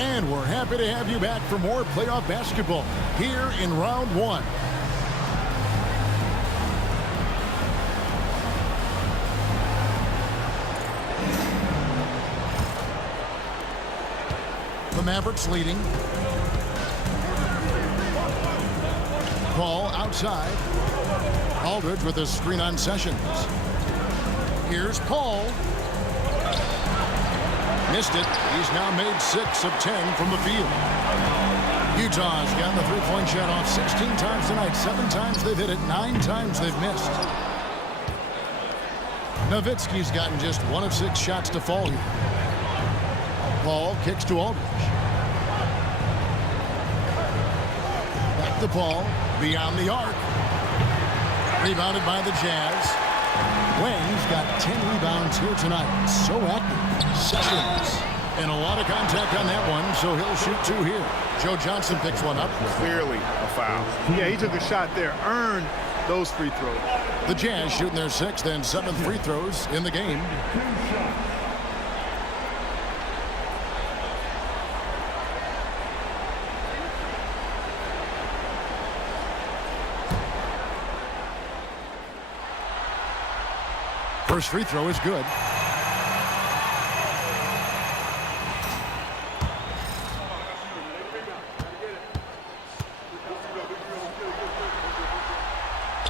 And we're happy to have you back for more playoff basketball here in round one. The Mavericks leading. Ball outside. Aldridge with a screen on Sessions. Here's Paul. Missed it. He's now made 6 of 10 from the field. Utah's gotten the three-point shot off 16 times tonight. 7 times they've hit it. 9 times they've missed. Nowitzki's gotten just 1 of 6 shots to fall here. Paul kicks to Aldridge. Back to Paul. Beyond the arc. Rebounded by the Jazz. Wang's got 10 rebounds here tonight. So active. Sessions. And a lot of contact on that one, so he'll shoot 2 here. Joe Johnson picks one up. Clearly a foul. Yeah, he took a shot there. Earned those free throws. The Jazz shooting their 6th and 7th free throws in the game. First free throw is good.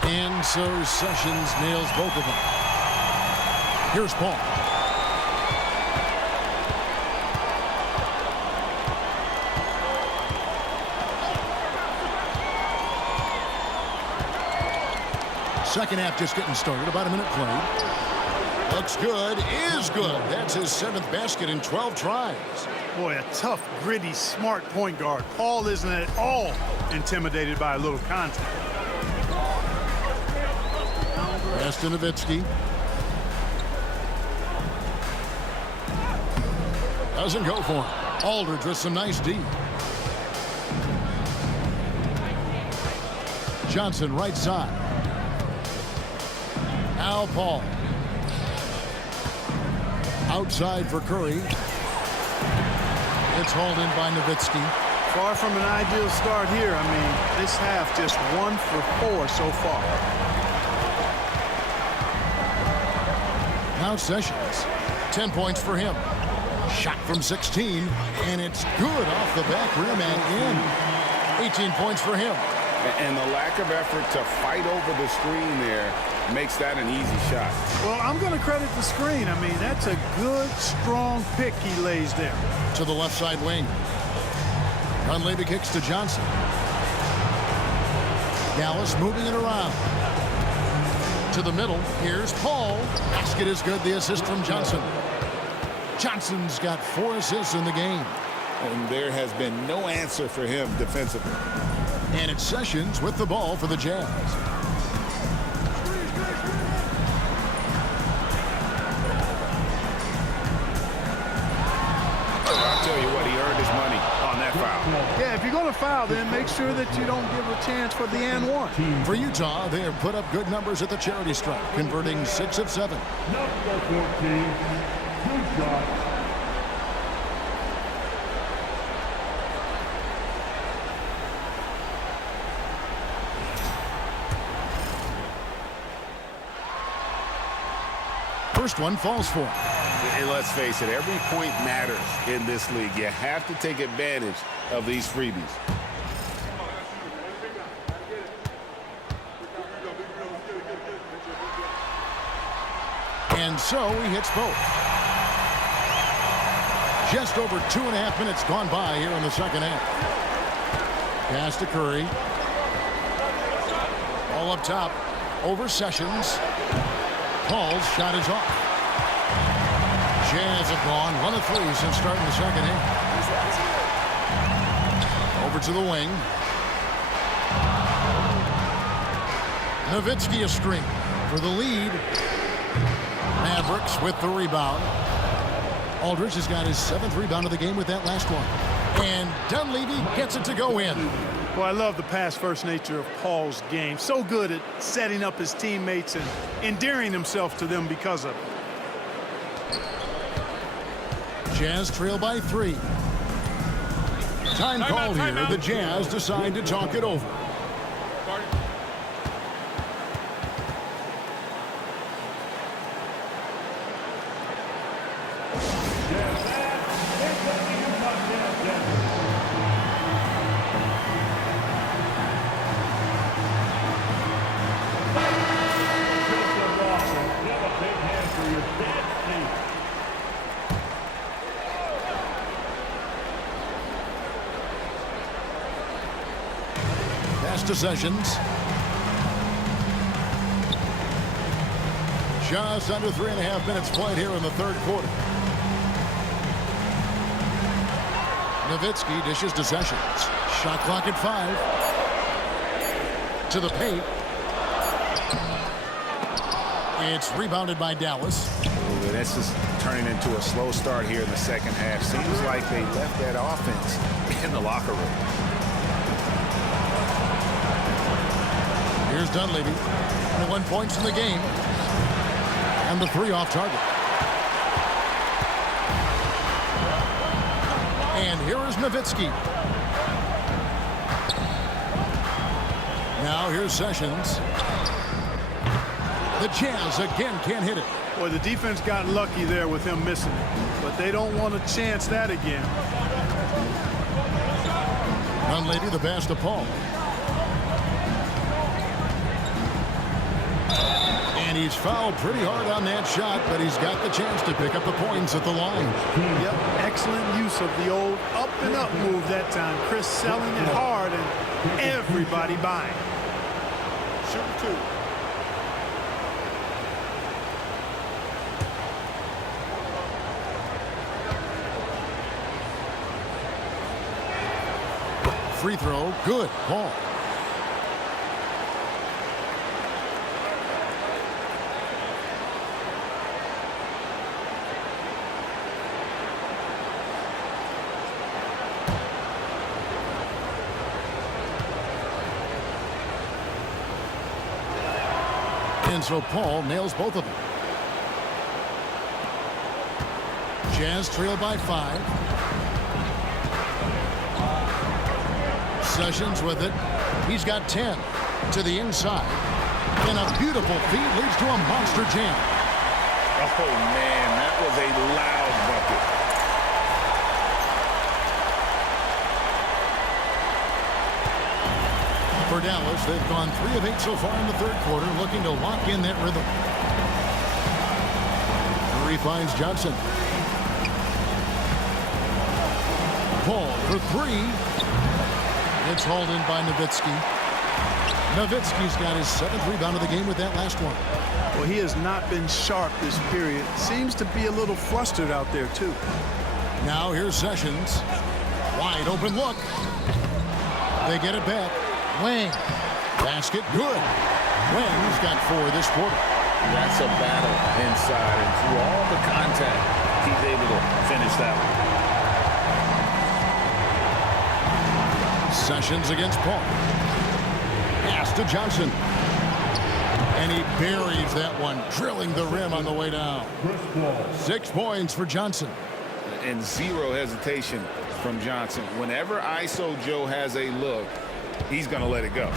And so Sessions nails both of them. Here's Paul. Second half just getting started. About a minute played. Looks good, is good. That's his 7th basket in 12 tries. Boy, a tough, gritty, smart point guard. Paul isn't at all intimidated by a little contact. Pass to Nowitzki. Doesn't go for him. Aldridge with some nice D. Johnson right side. Now Paul. Outside for Curry. It's hauled in by Nowitzki. Far from an ideal start here. I mean, this half just 1 for 4 so far. Now Sessions. 10 points for him. Shot from 16, and it's good off the back rim and in. 18 points for him. And the lack of effort to fight over the screen there makes that an easy shot. Well, I'm going to credit the screen. I mean, that's a good, strong pick he lays there. To the left side wing. Dunleavy kicks to Johnson. Dallas moving it around. To the middle. Here's Paul. Basket is good. The assist from Johnson. Johnson's got 4 assists in the game. And there has been no answer for him defensively. And it's Sessions with the ball for the Jazz. I'll tell you what, he earned his money on that foul. Yeah, if you're going to foul, then make sure that you don't give a chance for the and one. For Utah, they have put up good numbers at the charity stripe, converting 6 of 7. Number 14, Utah. First one falls for him. And let's face it, every point matters in this league. You have to take advantage of these freebies. And so he hits both. Just over 2.5 minutes gone by here in the second half. Pass to Curry. All up top. Over Sessions. Paul's shot is off. Jazz have gone 1 of 3 since starting the second half. Over to the wing. Nowitzki a screen for the lead. Mavericks with the rebound. Aldridge has got his 7th rebound of the game with that last one. And Dunleavy gets it to go in. Well, I love the pass-first nature of Paul's game. So good at setting up his teammates and endearing himself to them because of it. Jazz trail by 3. Time called here. timeout. The Jazz decide to talk it over. Pass to Sessions. Just under 3.5 minutes played here in the third quarter. Nowitzki dishes to Sessions. Shot clock at 5. To the paint. It's rebounded by Dallas. Ooh, this is turning into a slow start here in the second half. Seems like they left that offense in the locker room. Here's Dunleavy. 21 points in the game. And the 3 off target. And here is Nowitzki. Now here's Sessions. The Jazz again can't hit it. Boy, the defense got lucky there with him missing it. But they don't want to chance that again. Dunleavy the pass to Paul. And he's fouled pretty hard on that shot, but he's got the chance to pick up the points at the line. Yep, excellent use of the old up and up move that time. Chris selling it hard and everybody buying. Shooting 2. Free throw, good. Paul. And so Paul nails both of them. Jazz trail by 5. Sessions with it. He's got 10 to the inside. And a beautiful feed leads to a monster jam. Oh, man, that was a loud bucket. For Dallas, they've gone 3 of 8 so far in the third quarter, looking to lock in that rhythm. Murray finds Johnson. Paul for 3. It's hauled in by Nowitzki. Nowitzki's got his 7th rebound of the game with that last one. Well, he has not been sharp this period. Seems to be a little flustered out there, too. Now here's Sessions. Wide open look. They get it back. Wang. Basket good. Wang's got 4 this quarter. That's a battle inside, and through all the contact, he's able to finish that one. Sessions against Paul. Pass to Johnson. And he buries that one, drilling the rim on the way down. 6 points for Johnson. And 0 hesitation from Johnson. Whenever ISO Joe has a look, he's going to let it go.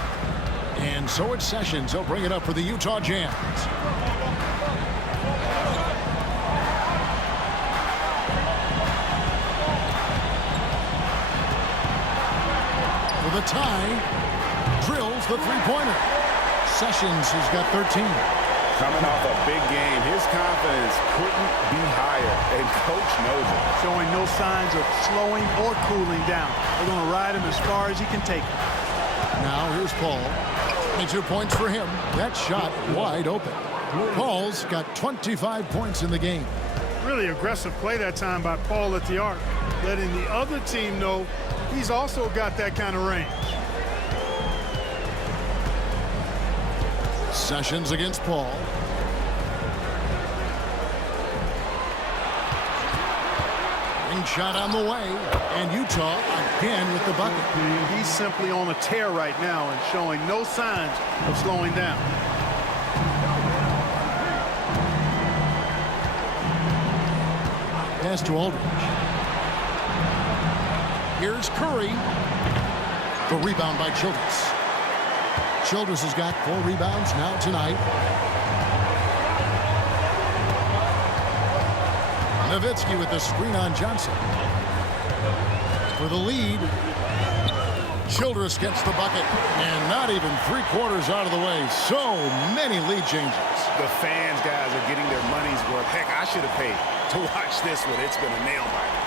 And so it's Sessions. He'll bring it up for the Utah Jazz. For the tie, drills the three-pointer. Sessions has got 13. Coming off a big game, his confidence couldn't be higher, and coach knows it. Showing no signs of slowing or cooling down. They're going to ride him as far as he can take him. Now here's Paul. 22 points for him. That shot wide open. Paul's got 25 points in the game. Really aggressive play that time by Paul at the arc, letting the other team know he's also got that kind of range. Sessions against Paul. Ring shot on the way, and Utah again with the bucket. He's simply on a tear right now and showing no signs of slowing down. Pass to Aldridge. Here's Curry. The rebound by Childress. Childress has got 4 rebounds now tonight. Nowitzki with the screen on Johnson. For the lead. Childress gets the bucket, and not even 3/4 out of the way. So many lead changes. The fans, guys, are getting their money's worth. Heck, I should have paid to watch this one. It's been a nail-biter.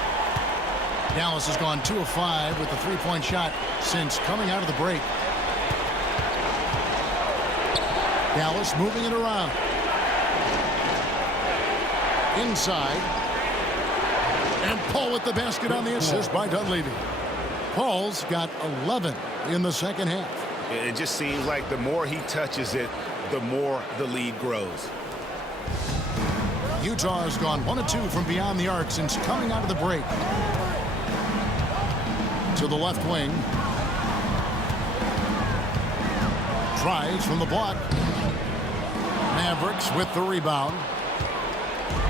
Dallas has gone 2 of 5 with the 3-point shot since coming out of the break. Dallas moving it around. Inside. And Paul with the basket on the assist by Dunleavy. Paul's got 11 in the second half. It just seems like the more he touches it, the more the lead grows. Utah has gone 1 of 2 from beyond the arc since coming out of the break. To the left wing. Tries from the block. Mavericks with the rebound.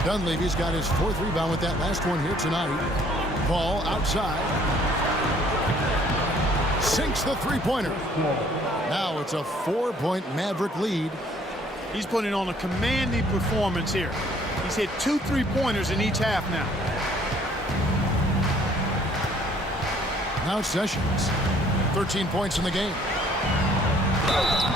Dunleavy's got his 4th rebound with that last one here tonight. Ball outside. Sinks the 3-pointer. Now it's a 4-point Maverick lead. He's putting on a commanding performance here. He's hit 2 3-pointers in each half now. Now Sessions. 13 points in the game.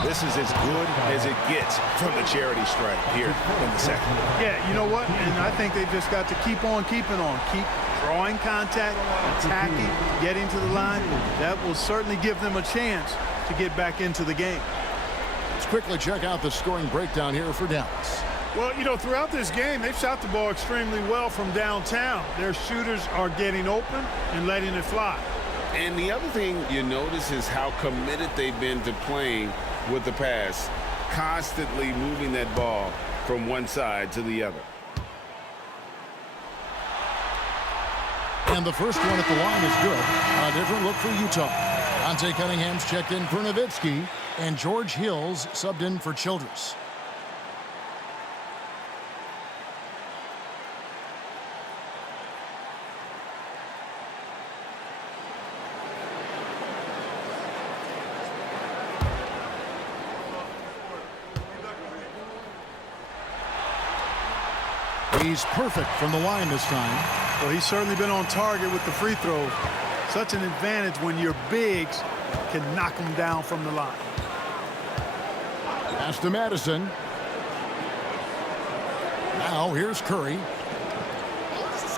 This is as good as it gets from the charity stripe here in the second. Yeah, you know what? And I think they've just got to keep on keeping on. Keep drawing contact, attacking, getting to the line. That will certainly give them a chance to get back into the game. Let's quickly check out the scoring breakdown here for Dallas. Well, you know, throughout this game, they've shot the ball extremely well from downtown. Their shooters are getting open and letting it fly. And the other thing you notice is how committed they've been to playing with the pass, constantly moving that ball from one side to the other. And the first one at the line is good. A different look for Utah. Dante Cunningham's checked in for Nowitzki, and George Hill's subbed in for Childress. He's perfect from the line this time. Well, he's certainly been on target with the free throws. Such an advantage when your bigs can knock them down from the line. Pass to Madison. Now here's Curry.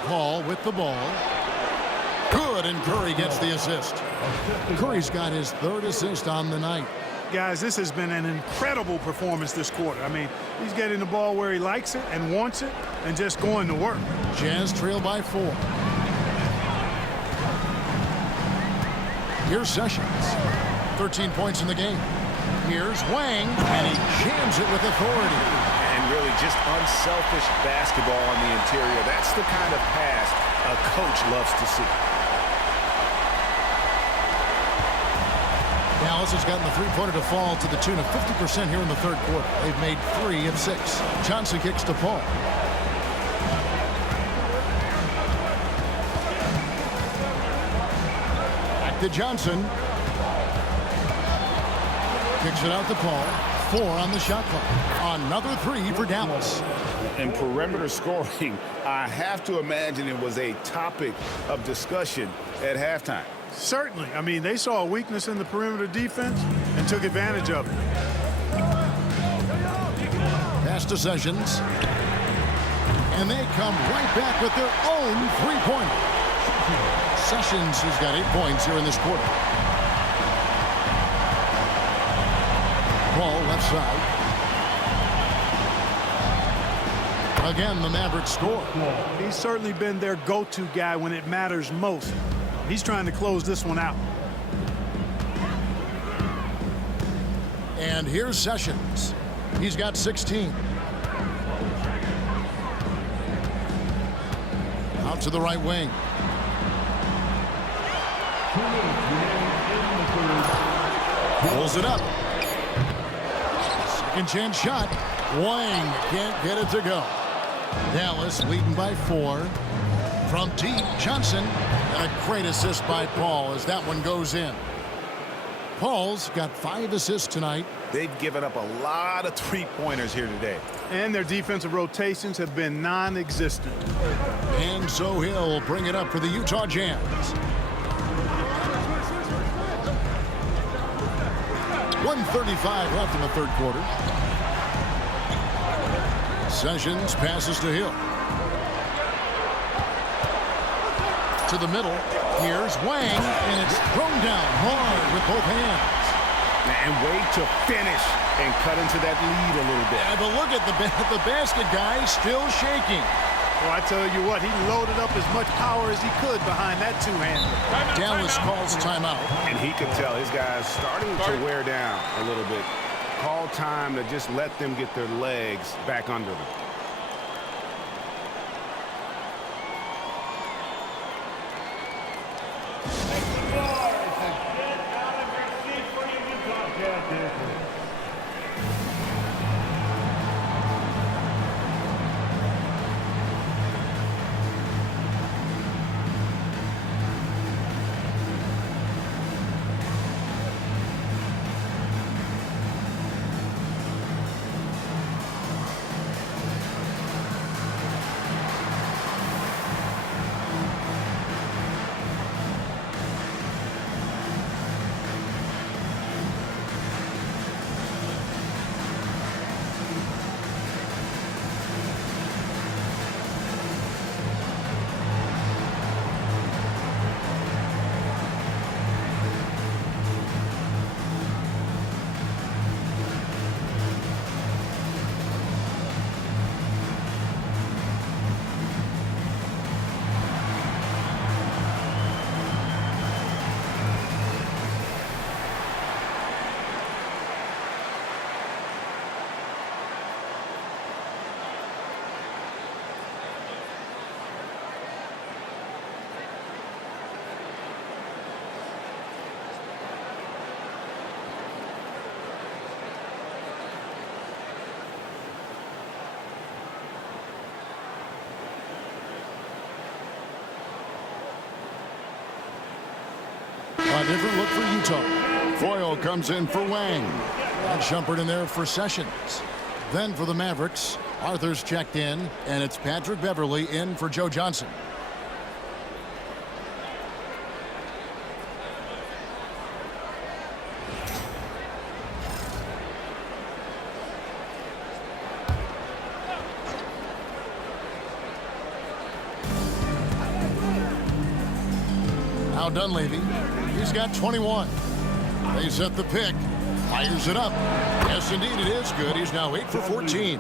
Paul with the ball. Good, and Curry gets the assist. Curry's got his 3rd assist on the night. Guys, this has been an incredible performance this quarter. I mean, he's getting the ball where he likes it and wants it and just going to work. Jazz trail by 4. Here's Sessions. 13 points in the game. Here's Wang, and he jams it with authority. And really just unselfish basketball on the interior. That's the kind of pass a coach loves to see. Dallas has gotten the 3-pointer to fall to the tune of 50% here in the 3rd quarter. They've made 3 of 6. Johnson kicks to Paul. Back to Johnson. Kicks it out to Paul. 4 on the shot clock. Another 3 for Dallas. And perimeter scoring, I have to imagine it was a topic of discussion at halftime. Certainly. I mean, they saw a weakness in the perimeter defense and took advantage of it. Pass to Sessions. And they come right back with their own 3-pointer. Sessions has got 8 points here in this quarter. Ball left side. Again, the Mavericks score. He's certainly been their go-to guy when it matters most. He's trying to close this one out. And here's Sessions. He's got 16. Out to the right wing. Pulls it up. Second chance shot. Wang can't get it to go. Dallas leading by 4. From deep, Johnson. A great assist by Paul as that one goes in. Paul's got 5 assists tonight. They've given up a lot of three-pointers here today. And their defensive rotations have been non-existent. And so he'll bring it up for the Utah Jazz. 1:35 left in the third quarter. Sessions passes to Hill. To the middle. Here's Wang, and it's thrown down hard with both hands. And wait to finish and cut into that lead a little bit. Yeah, but look at the basket guy still shaking. Well, I tell you what, he loaded up as much power as he could behind that two-hander. Dallas calls timeout. And he could tell his guys starting to wear down a little bit. Call time to just let them get their legs back under them. A different look for Utah. Foyle comes in for Wang. And Shumpert in there for Sessions. Then for the Mavericks, Arthur's checked in, and it's Patrick Beverley in for Joe Johnson. Now Dunleavy. He's got 21. They set the pick. Fires it up. Yes, indeed, it is good. He's now 8 for 14.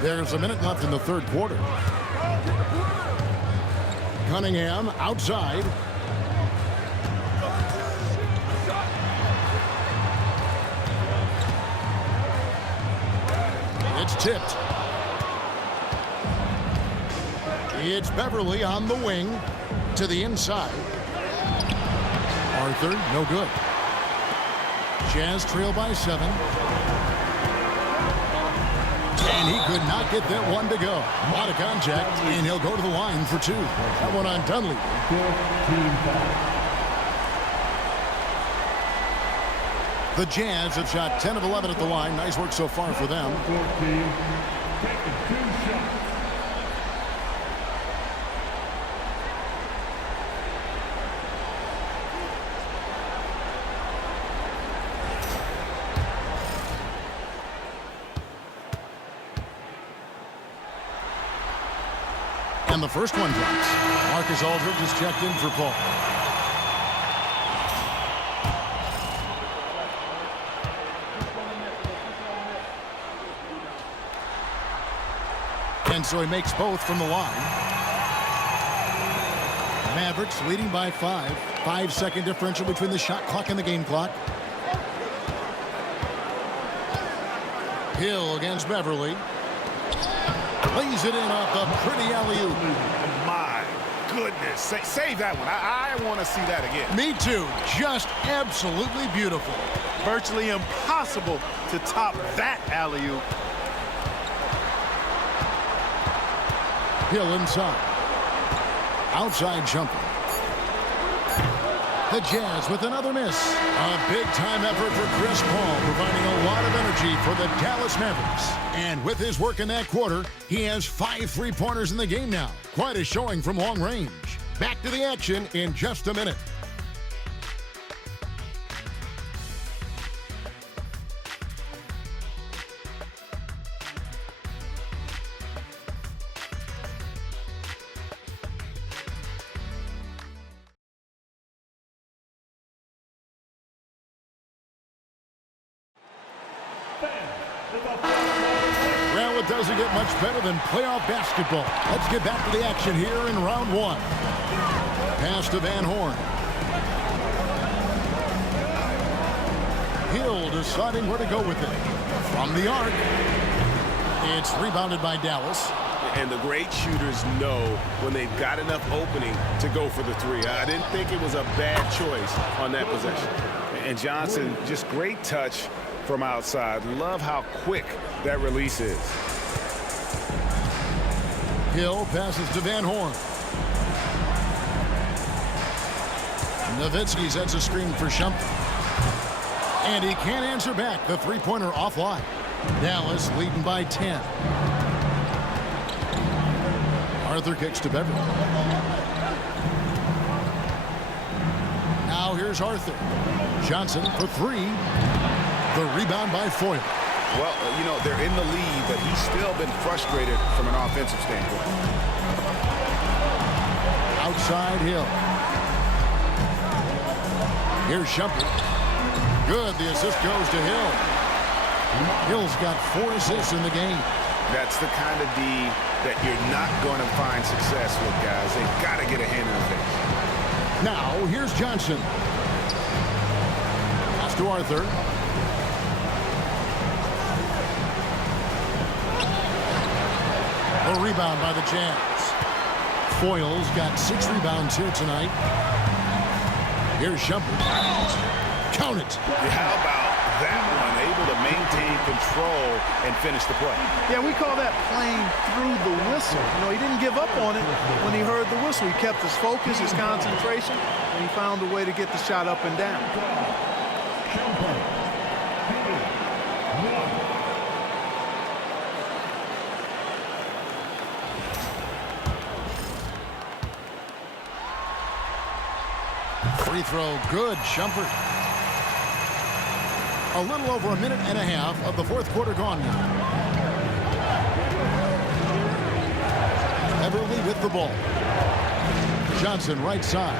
There's a minute left in the third quarter. Cunningham outside. It's tipped. It's Beverley on the wing to the inside. Arthur, no good. Jazz trail by 7. And he could not get that one to go. A lot of contact, and he'll go to the line for 2. That one on Dunleavy. The Jazz have shot 10 of 11 at the line. Nice work so far for them. And the first one drops. Marcus Aldridge has checked in for Paul. And so he makes both from the line. Mavericks leading by 5. 5-second differential between the shot clock and the game clock. Hill against Beverley. Lays it in off the pretty alley-oop. My goodness. Save that one. I want to see that again. Me too. Just absolutely beautiful. Virtually impossible to top that alley-oop. Hill inside. Outside jumper. The Jazz with another miss. A big-time effort for Chris Paul, providing a lot of energy for the Dallas Mavericks. And with his work in that quarter, he has 5 3-pointers in the game now. Quite a showing from long range. Back to the action in just a minute. Well, it doesn't get much better than playoff basketball. Let's get back to the action here in round 1. Pass to Van Horn. Hill deciding where to go with it. From the arc. It's rebounded by Dallas. And the great shooters know when they've got enough opening to go for the 3. I didn't think it was a bad choice on that possession. And Johnson, just great touch from outside. Love how quick that release is. Hill passes to Van Horn. Nowitzki sets a screen for Shumpert. And he can't answer back. The 3-pointer offline. Dallas leading by 10. Arthur kicks to Beverly. Now here's Arthur. Johnson for 3. The rebound by Foyle. Well, you know, they're in the lead, but he's still been frustrated from an offensive standpoint. Outside Hill. Here's Shumpert. Good. The assist goes to Hill. Hill's got 4 assists in the game. That's the kind of D that you're not going to find success with, guys. They've got to get a hand in the face. Now, here's Johnson. Pass to Arthur. A rebound by the Jazz. Foyle's got 6 rebounds here tonight. Here's Shumpert. Count it. How about that one? Able to maintain control and finish the play. Yeah, we call that playing through the whistle. You know, he didn't give up on it when he heard the whistle. He kept his focus, his concentration, and he found a way to get the shot up and down. Free throw, good. Shumpert. A little over a minute and a half of the 4th quarter gone now. Everly with the ball. Johnson right side.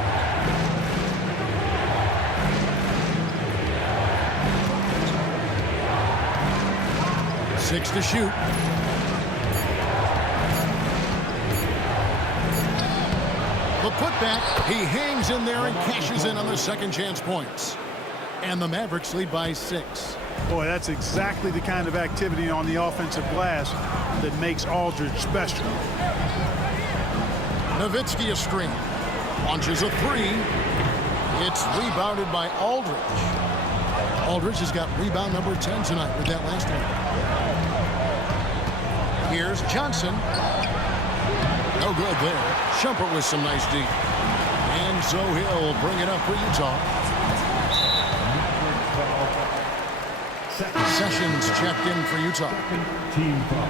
Six to shoot. The putback, he hangs in there and cashes in on the second chance points. And the Mavericks lead by 6. Boy, that's exactly the kind of activity on the offensive glass that makes Aldridge special. Nowitzki a string. Launches a 3. It's rebounded by Aldridge. Aldridge has got rebound number 10 tonight with that last one. Here's Johnson. No good there. Shumpert with some nice deep. And so he'll bring it up for Utah. Sessions checked in for Utah. Team foul.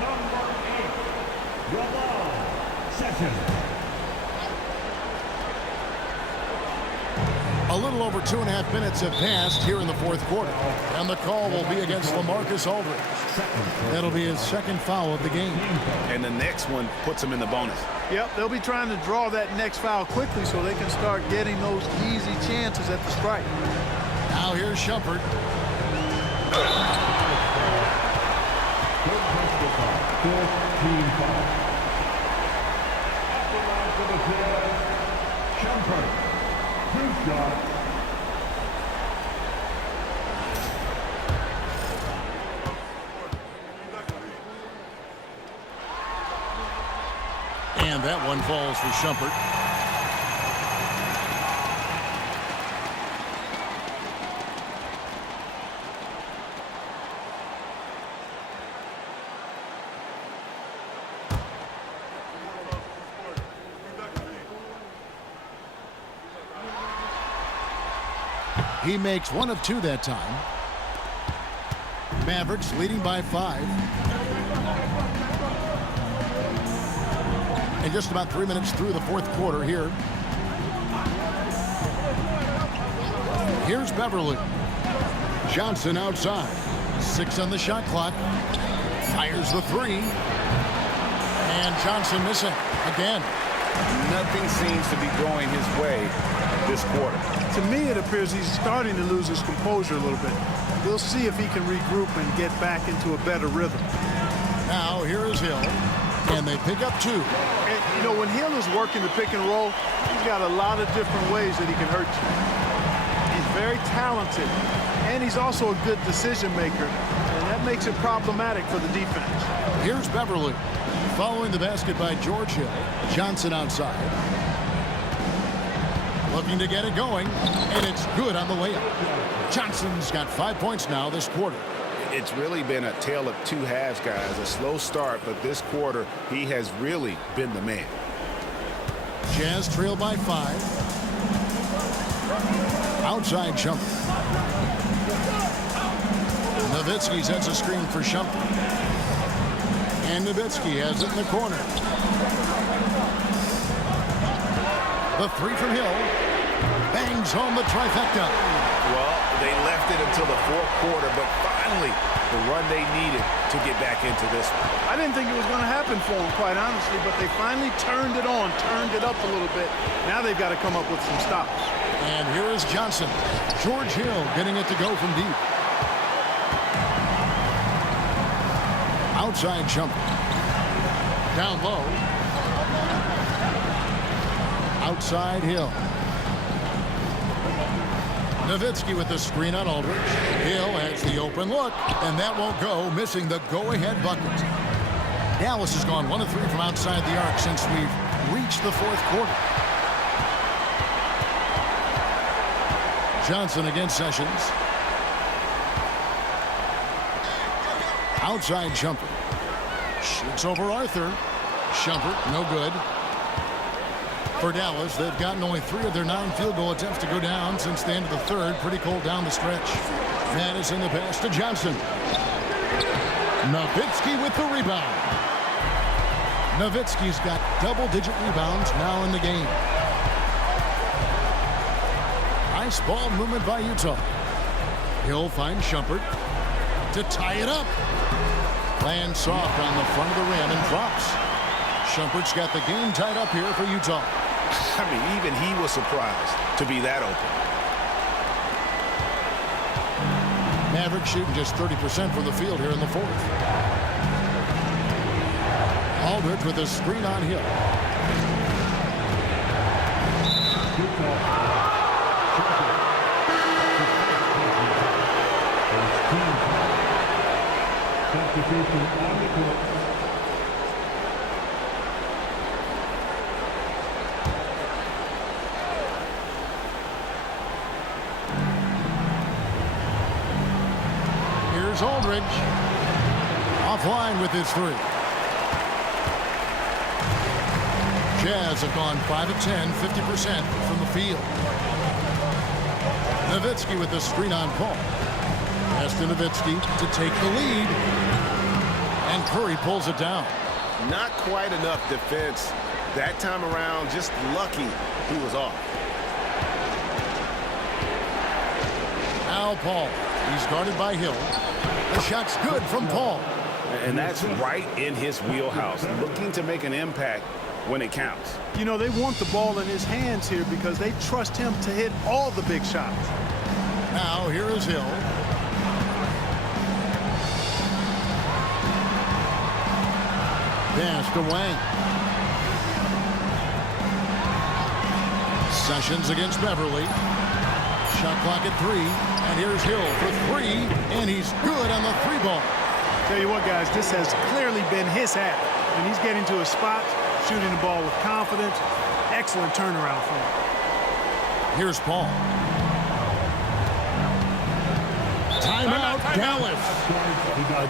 Number 8, Ramon Sessions. A little over 2.5 minutes have passed here in the 4th quarter. And the call will be against LaMarcus Aldridge. That'll be his 2nd foul of the game. And the next one puts him in the bonus. Yep, they'll be trying to draw that next foul quickly so they can start getting those easy chances at the strike. Now here's Shumpert. Team foul. At the line for the Jazz, Shumpert. 2 shots. And that one falls for Shumpert. He makes 1 of 2 that time. Mavericks leading by 5. And just about 3 minutes through the fourth quarter here. Here's Beverly. Johnson outside. 6 on the shot clock. Fires the 3. And Johnson missing again. Nothing seems to be going his way this quarter. To me, it appears he's starting to lose his composure a little bit. We'll see if he can regroup and get back into a better rhythm. Now here is Hill. And they pick up 2. And, you know, when Hill is working the pick and roll, he's got a lot of different ways that he can hurt you. He's very talented, and he's also a good decision maker, and that makes it problematic for the defense. Here's Beverly. Following the basket by George Hill. Johnson outside. Looking to get it going, and it's good on the layup. Johnson's got 5 points now this quarter. It's really been a tale of 2 halves, guys. A slow start, but this quarter, he has really been the man. Jazz trail by 5. Outside jumper. Nowitzki sets a screen for Shumpert. And Nowitzki has it in the corner. The 3 from Hill. Bangs home the trifecta. Well, they left it until the fourth quarter, but finally the run they needed to get back into this one. I didn't think it was going to happen for them, quite honestly, but they finally turned it on, turned it up a little bit. Now they've got to come up with some stops. And here is Johnson. George Hill getting it to go from deep. Outside jumper. Down low. Outside Hill. Nowitzki with the screen on Aldridge. Hill has the open look, and that won't go, missing the go-ahead bucket. Dallas has gone 1 of 3 from outside the arc since we've reached the fourth quarter. Johnson against Sessions. Outside jumper. Shoots over Arthur. Shumpert, no good. For Dallas, they've gotten only 3 of their 9 field goal attempts to go down since the end of the third. Pretty cold down the stretch. Madison the pass to Johnson. Nowitzki with the rebound. Nowitzki's got double-digit rebounds now in the game. Nice ball movement by Utah. Hill finds Shumpert to tie it up. Lands soft on the front of the rim and drops. Shumpert's got the game tied up here for Utah. I mean, even he was surprised to be that open. Mavericks shooting just 30% from the field here in the fourth. Aldridge with a screen on Hill. Substitution on the court. Here's Aldridge. Offline with his 3. Jazz have gone 5 of 10, 50% from the field. Nowitzki with the screen on Paul. Pass to Nowitzki to take the lead. And Curry pulls it down. Not quite enough defense that time around. Just lucky he was off. Now Paul. He's guarded by Hill. The shot's good from Paul. And that's right in his wheelhouse. Looking to make an impact when it counts. You know, they want the ball in his hands here because they trust him to hit all the big shots. Now here is Hill. Pass to Wang. Sessions against Beverly. Shot clock at 3. And here's Hill for 3. And he's good on the 3 ball. Tell you what, guys, this has clearly been his half. And he's getting to a spot, shooting the ball with confidence. Excellent turnaround for him. Here's Paul. Timeout, Dallas.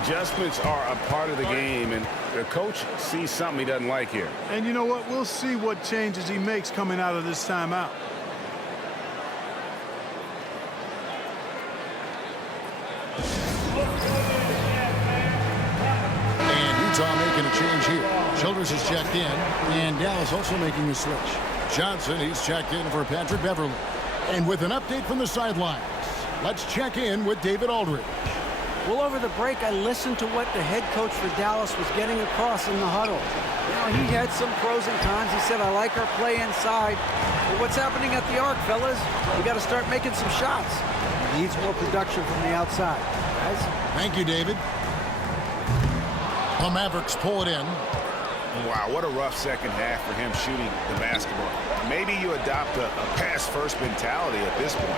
Adjustments are a part of the game, and the coach sees something he doesn't like here. And you know what? We'll see what changes he makes coming out of this timeout. a change here. Childress is checked in, and Dallas also making a switch. Johnson, he's checked in for Patrick Beverly. And with an update from the sidelines, let's check in with David Aldridge. Well, over the break, I listened to what the head coach for Dallas was getting across in the huddle. You know, he had some pros and cons. He said, I like our play inside. But what's happening at the arc, fellas? We got to start making some shots. He needs more production from the outside. Guys? Thank you, David. The Mavericks pull it in. Wow, what a rough second half for him shooting the basketball. Maybe you adopt a pass-first mentality at this point.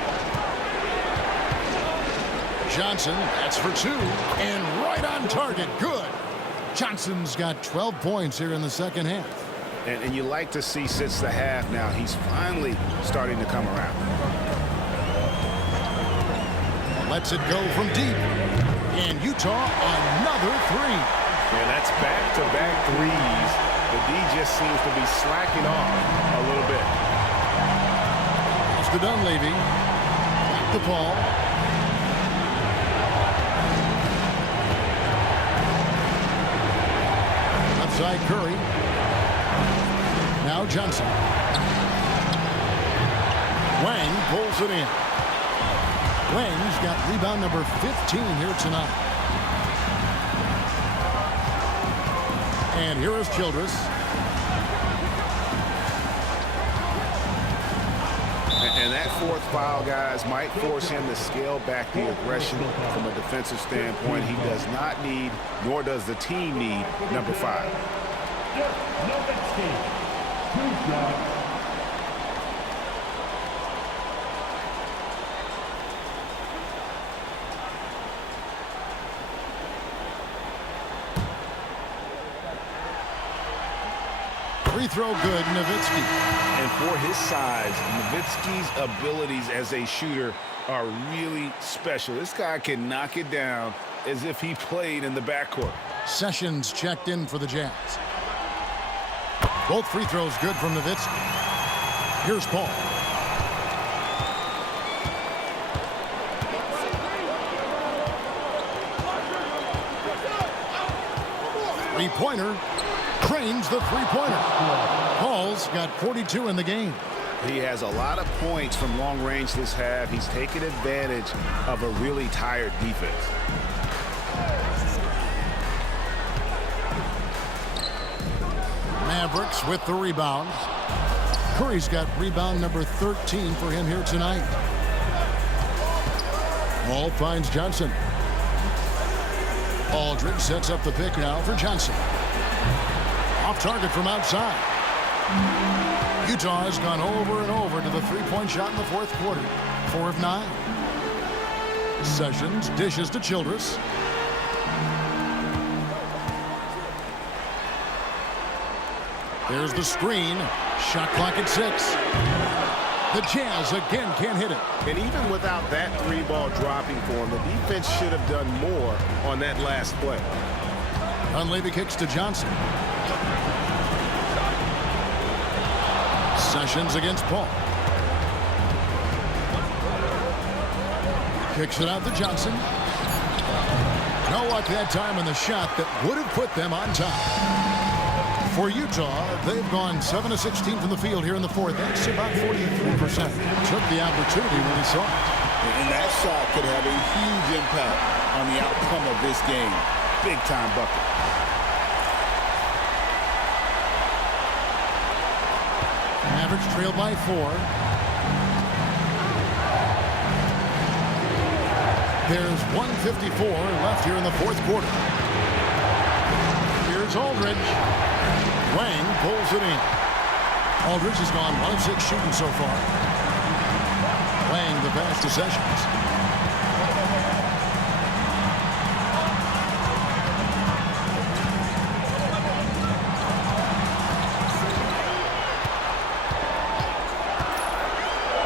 Johnson, that's for two, and right on target. Good. Johnson's got 12 points here in the second half. And you like to see since the half now, he's finally starting to come around. Lets it go from deep. And Utah, another three. Yeah, that's back-to-back threes. The D just seems to be slacking off a little bit. It's the Dunleavy. Back to Paul. Left side Curry. Now Johnson. Wang pulls it in. Wang's got rebound number 15 here tonight. And here is Childress. And that fourth foul, guys, might force him to scale back the aggression from a defensive standpoint. He does not need, nor does the team need, number 5. Good job. Free throw good, Nowitzki. And for his size, Nowitzki's abilities as a shooter are really special. This guy can knock it down as if he played in the backcourt. Sessions checked in for the Jazz. Both free throws good from Nowitzki. Here's Paul. Three-pointer. Cranes the three-pointer. Paul's got 42 in the game. He has a lot of points from long range this half. He's taken advantage of a really tired defense. Mavericks with the rebounds. Curry's got rebound number 13 for him here tonight. Ball finds Johnson. Aldridge sets up the pick now for Johnson. Off target from outside. Utah has gone over and over to the three-point shot in the fourth quarter. 4 of 9. Sessions dishes to Childress. There's the screen. Shot clock at 6. The Jazz again can't hit it. And even without that three ball dropping for him, the defense should have done more on that last play. Dunleavy kicks to Johnson. Sessions against Paul. Kicks it out to Johnson. No luck that time in the shot that would have put them on top. For Utah, they've gone 7 of 16 from the field here in the fourth. That's about 43%. Took the opportunity when he saw it. And that shot could have a huge impact on the outcome of this game. Big time bucket. Mavericks trail by 4. There's 1:54 left here in the fourth quarter. Here's Aldridge. Wang pulls it in. Aldridge has gone 1 of 6 shooting so far. Wang the pass to Sessions.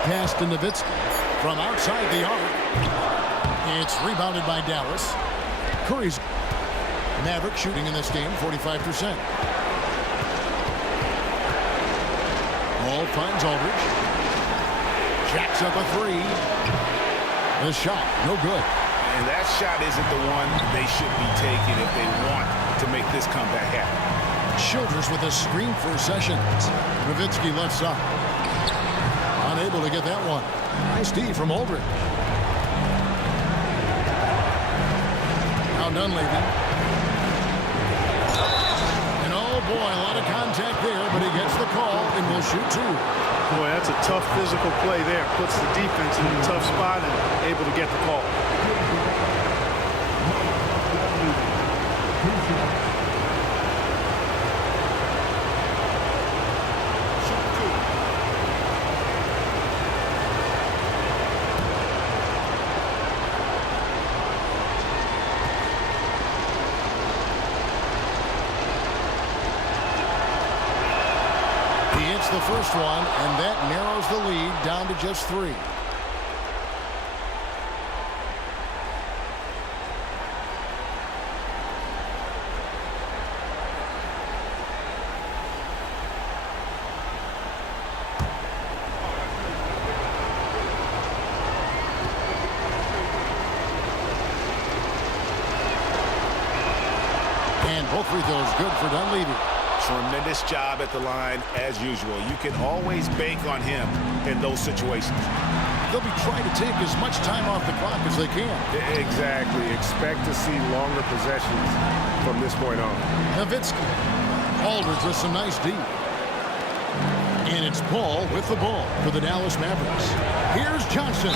Pass to Nowitzki from outside the arc. It's rebounded by Dallas. Curry's Maverick shooting in this game 45%. Ball finds Aldridge. Jacks up a 3. The shot, no good. And that shot isn't the one they should be taking if they want to make this comeback happen. Childers with a screen for Sessions. Nowitzki left side. Unable to get that one. Nice D from Aldridge. Now Dunleavy. And oh boy, a lot of contact there, but he gets the call and will shoot two. Boy, that's a tough physical play there. Puts the defense in a tough spot and able to get the call. The first one, and that narrows the lead down to just 3. And both free throws good for Dunleavy. Tremendous job at the line as usual. You can always bank on him in those situations. They'll be trying to take as much time off the clock as they can. Exactly. Expect to see longer possessions from this point on. Nowitzki. Aldridge with some nice D. And it's Paul with the ball for the Dallas Mavericks. Here's Johnson.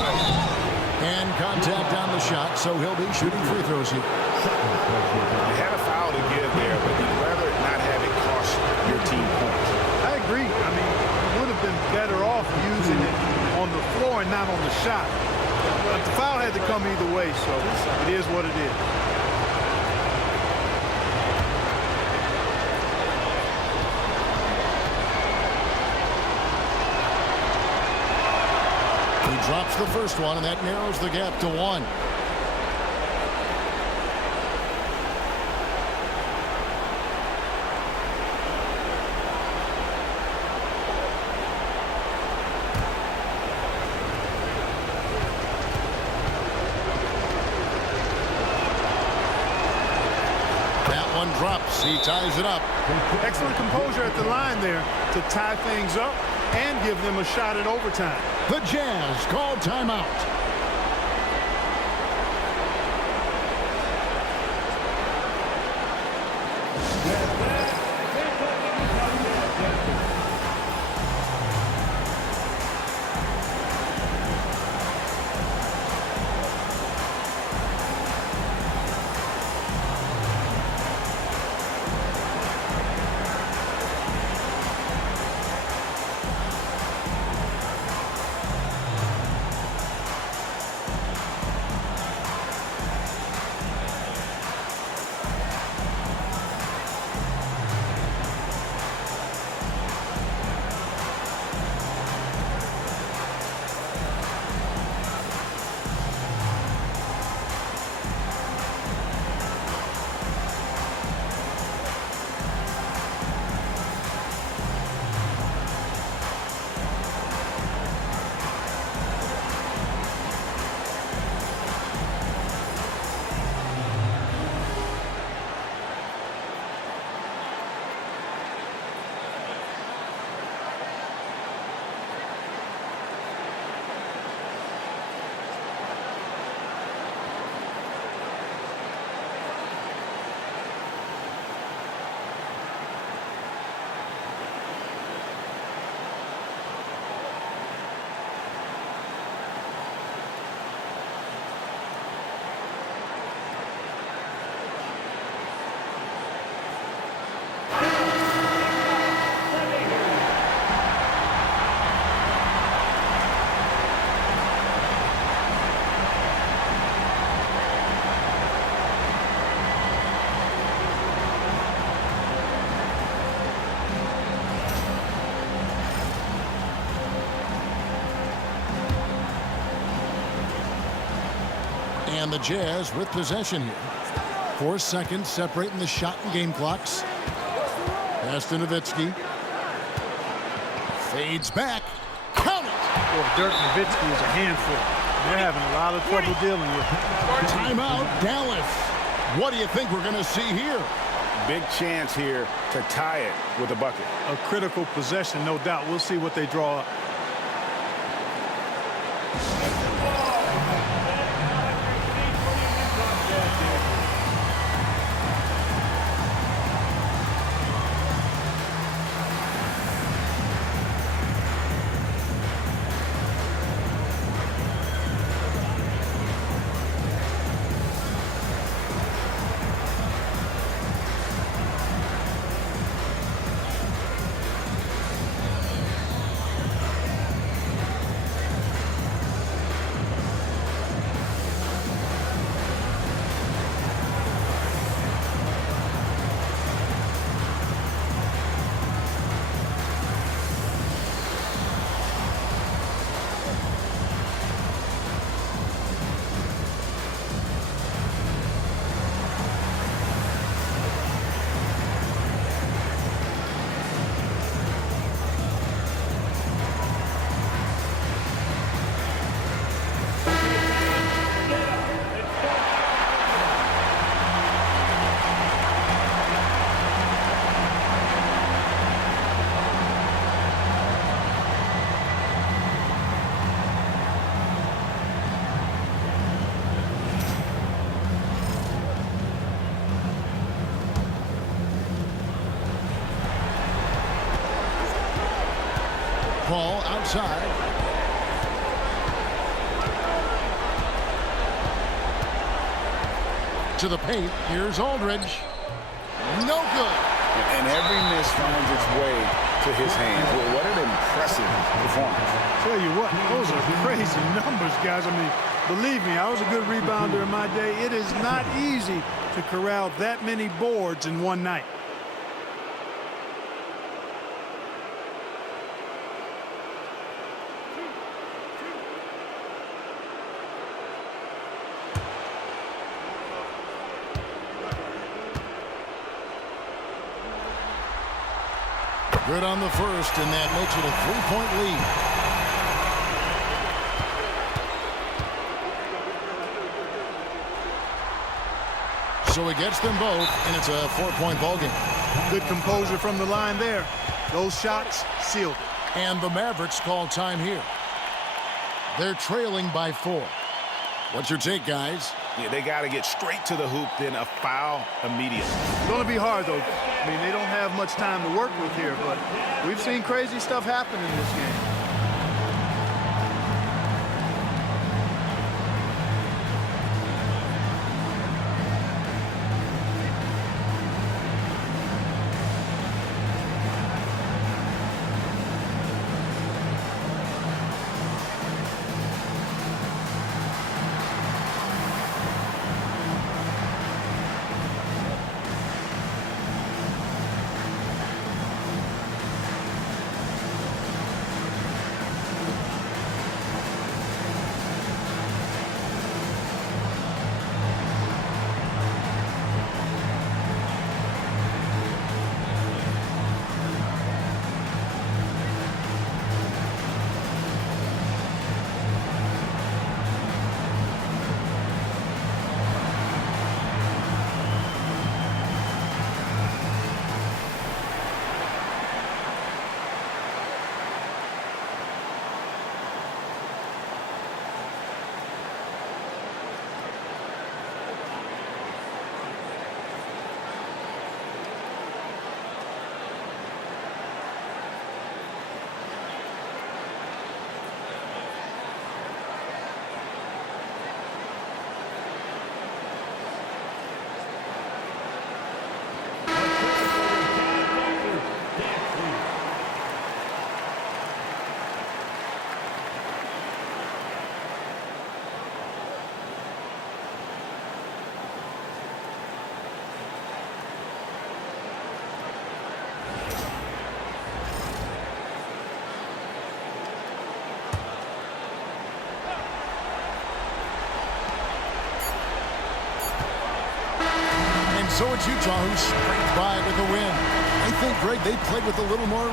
And contact on the shot, so he'll be shooting free throws here. You had a foul to give there, but you'd rather not have it cost your team points. I agree. I mean, you would have been better off using it on the floor and not on the shot. But the foul had to come either way, so it is what it is. He drops the first one, and that narrows the gap to 1. Drops. He ties it up. Excellent composure at the line there to tie things up and give them a shot at overtime. The Jazz call timeout. And the Jazz with possession here. 4 seconds separating the shot and game clocks. Pass to Nowitzki. Fades back. Count it! Well, Dirk Nowitzki is a handful. They're having a lot of trouble dealing with him. Timeout, Dallas. What do you think we're going to see here? Big chance here to tie it with a bucket. A critical possession, no doubt. We'll see what they draw up. Ball outside. To the paint. Here's Aldridge. No good. And every miss finds its way to his hands. Well, what an impressive performance. Tell you what, those are crazy numbers, guys. I mean, believe me, I was a good rebounder in my day. It is not easy to corral that many boards in one night. Good on the first, and that makes it a 3-point lead. So he gets them both, and it's a 4-point ball game. Good composure from the line there. Those shots sealed it. And the Mavericks call time here. They're trailing by 4. What's your take, guys? Yeah, they got to get straight to the hoop, then a foul immediately. It's going to be hard, though. I mean, they don't have much time to work with here, but we've seen crazy stuff happen in this game. So it's Utah who scraped by with a win. I think, Greg, they played with a little more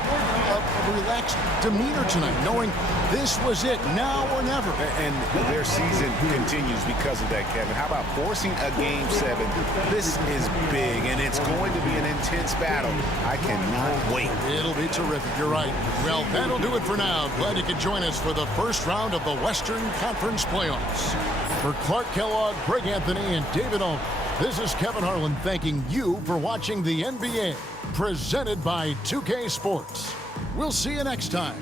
relaxed demeanor tonight, knowing this was it, now or never. And their season continues because of that, Kevin. How about forcing a Game 7? This is big, and it's going to be an intense battle. I cannot wait. It'll be terrific. You're right. Well, that'll do it for now. Glad you could join us for the first round of the Western Conference Playoffs. For Clark Kellogg, Greg Anthony, and David Allman, this is Kevin Harlan thanking you for watching the NBA, presented by 2K Sports. We'll see you next time.